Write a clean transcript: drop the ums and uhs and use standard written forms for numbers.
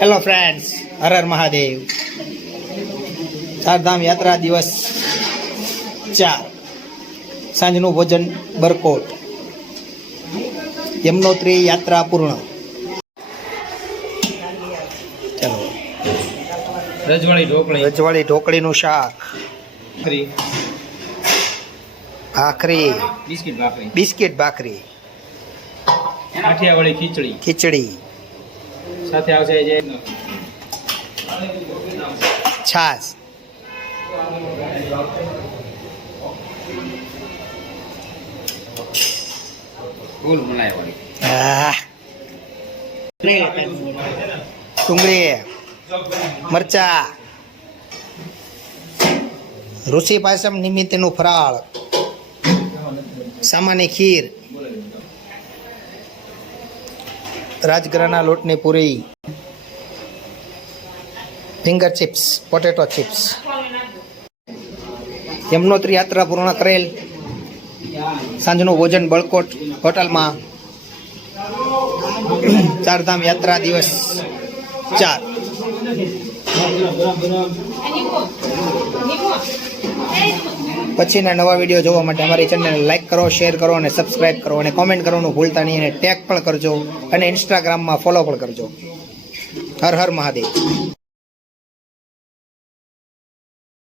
Hello friends, Har Har Mahadev. Chardham યાત્રા દિવસ 4, સાંજનું ભોજન બરકોટ, યમનોત્રી યાત્રા પૂર્ણ. ચાલો, રજવાડી ઢોકળીનું શાક, ભાખરી, બિસ્કિટ ભાખરી, કાઠિયાવાડી ખીચડી, સાથે આવશે જે છાસ, ફૂલ મલાઈવાળી, ડુંગળી, મરચા, ઋષિ પાસમ નિમિત્તનું ફરાળ, સામાની ખીર, રાજગરાના લોટની પૂરી, finger chips, potato chips. Yamunotri યાત્રા પૂર્ણ કરેલ. સાંજનું ભોજન બળકોટ હોટલમાં. ચારધામ યાત્રા દિવસ 4. પછીના નવા વિડીયો જોવા માટે અમારી ચેનલને લાઈક કરો, શેર કરો અને સબસ્ક્રાઈબ કરો અને કોમેન્ટ કરવાનું ભૂલતા નહીં. અને ટેગ પણ કરજો અને ઇન્સ્ટાગ્રામમાં ફોલો પણ કરજો. હર હર મહાદેવ.